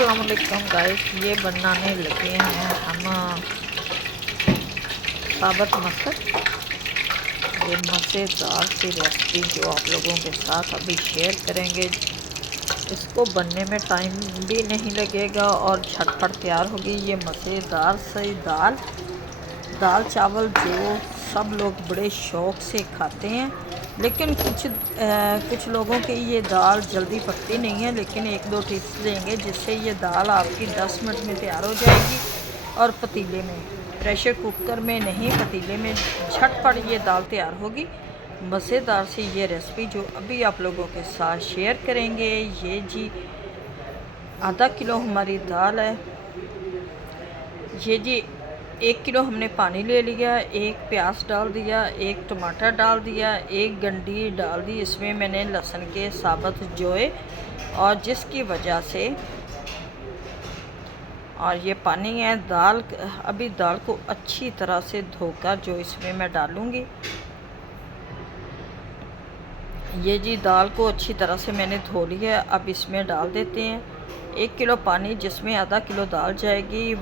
अस्सलाम वालेकुम गाइस, ये बनाने लगे हैं हम साबुत मसर। ये मज़ेदार सी रेसिपी जो आप लोगों के साथ अभी शेयर करेंगे। इसको बनने में टाइम भी नहीं लगेगा और झटपट तैयार होगी ये मज़ेदार सी दाल चावल जो सब लोग बड़े शौक़ से खाते हैं। लेकिन कुछ लोगों की ये दाल जल्दी पकती नहीं है, लेकिन एक दो टिप्स देंगे जिससे ये दाल आपकी 10 मिनट में तैयार हो जाएगी। और पतीले में, प्रेशर कुकर में नहीं, पतीले में झटपट ये दाल तैयार होगी। मज़ेदार सी ये रेसिपी जो अभी आप लोगों के साथ शेयर करेंगे। ये जी आधा किलो हमारी दाल है। ये जी 1 किलो हमने पानी ले लिया, एक प्याज डाल दिया, एक टमाटर डाल दिया, एक गंढी डाल दी। इसमें मैंने लहसुन के साबुत जोए और जिसकी वजह से, और ये पानी है अभी दाल को अच्छी तरह से धोकर जो इसमें मैं डालूँगी। ये जी दाल को अच्छी तरह से मैंने धो लिया है, अब इसमें डाल देते हैं 1 किलो पानी जिसमें आधा किलो दाल जाएगी,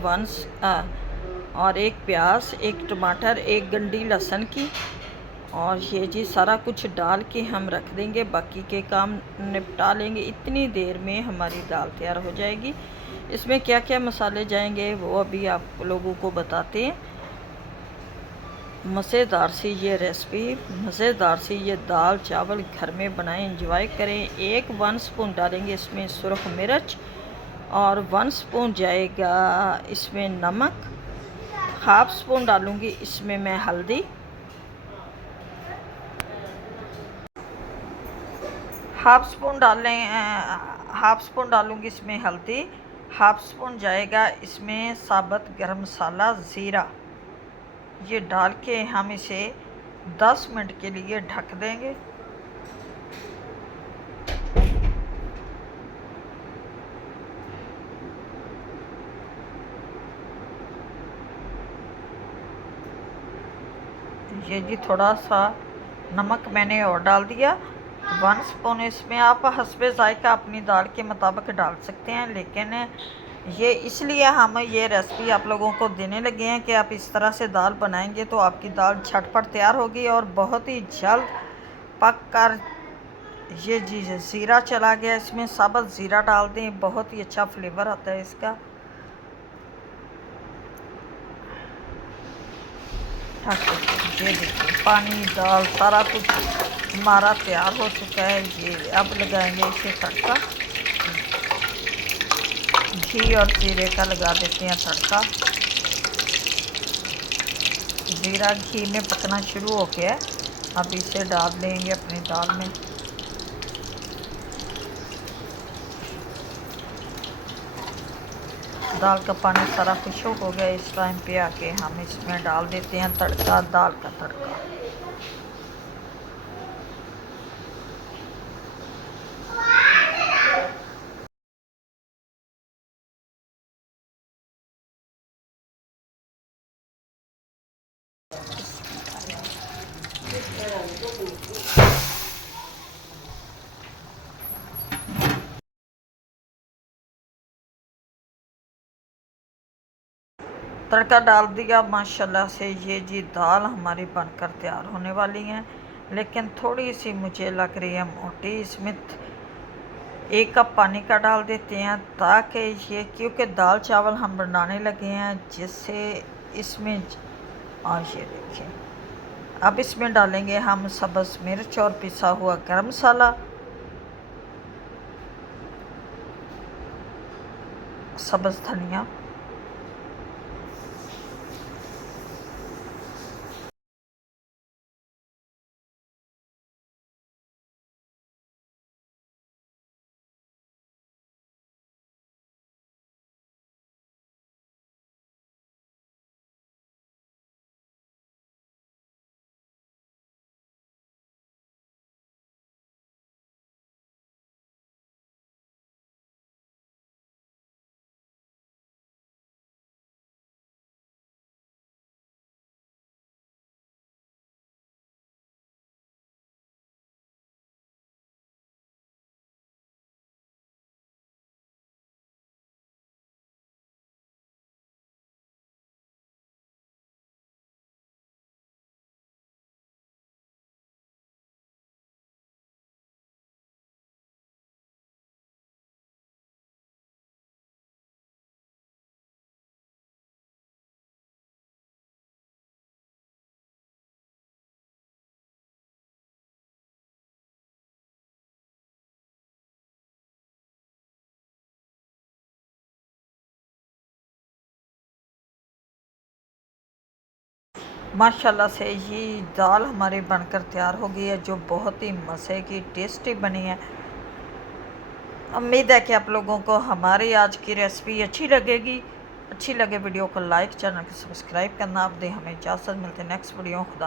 और एक प्याज, एक टमाटर, एक गंढी लहसुन की। और ये जी सारा कुछ डाल के हम रख देंगे, बाकी के काम निपटा लेंगे। इतनी देर में हमारी दाल तैयार हो जाएगी। इसमें क्या क्या मसाले जाएंगे वो अभी आप लोगों को बताते हैं। मज़ेदार सी ये रेसिपी, मज़ेदार सी ये दाल चावल घर में बनाएं, एंजॉय करें। 1 स्पून डालेंगे इसमें सुरख मिर्च और 1 स्पून जाएगा इसमें नमक। हाफ स्पून डालूँगी इसमें मैं हल्दी, हाफ स्पून डालूँगी इसमें हल्दी। हाफ स्पून जाएगा इसमें साबुत गरम मसाला ज़ीरा। ये डाल के हम इसे 10 मिनट के लिए ढक देंगे। ये जी थोड़ा सा नमक मैंने और डाल दिया, 1 स्पून। इसमें आप हस्बे ज़ायक़ा अपनी दाल के मुताबिक डाल सकते हैं, लेकिन ये इसलिए हम ये रेसिपी आप लोगों को देने लगे हैं कि आप इस तरह से दाल बनाएंगे तो आपकी दाल झटपट तैयार होगी और बहुत ही जल्द पक कर। ये जी ज़ीरा चला गया, इसमें साबुत ज़ीरा डाल दें, बहुत ही अच्छा फ्लेवर आता है इसका। ये देखिए पानी दाल सारा कुछ हमारा तैयार हो चुका है। ये अब लगाएंगे इसे तड़का। घी और जीरे का लगा देते हैं तड़का। ज़ीरा घी में पकना शुरू हो गया है, अब इसे डाल देंगे अपनी दाल में। दाल का पानी सारा खुशक हो गया। इस टाइम पे आके हम इसमें डाल देते हैं तड़का, दाल का तड़का। तड़का डाल दिया माशाल्लाह से। ये जी दाल हमारी बनकर तैयार होने वाली है, लेकिन थोड़ी सी मुझे लग रही है मोटी। इसमें 1 कप पानी का डाल देते हैं ताकि ये, क्योंकि दाल चावल हम बनाने लगे हैं जिससे इसमें। और ये देखिए अब इसमें डालेंगे हम सब्ज़ मिर्च और पिसा हुआ गरम मसाला, सब्ज़ धनिया, माशाल्लाह से ये दाल हमारी बनकर तैयार हो गई है, जो बहुत ही मज़े की टेस्टी बनी है। उम्मीद है कि आप लोगों को हमारी आज की रेसिपी अच्छी लगेगी। अच्छी लगे वीडियो को लाइक, चैनल को सब्सक्राइब करना। आप दे हमें इजाज़त, मिलते नेक्स्ट वीडियो। खुदा।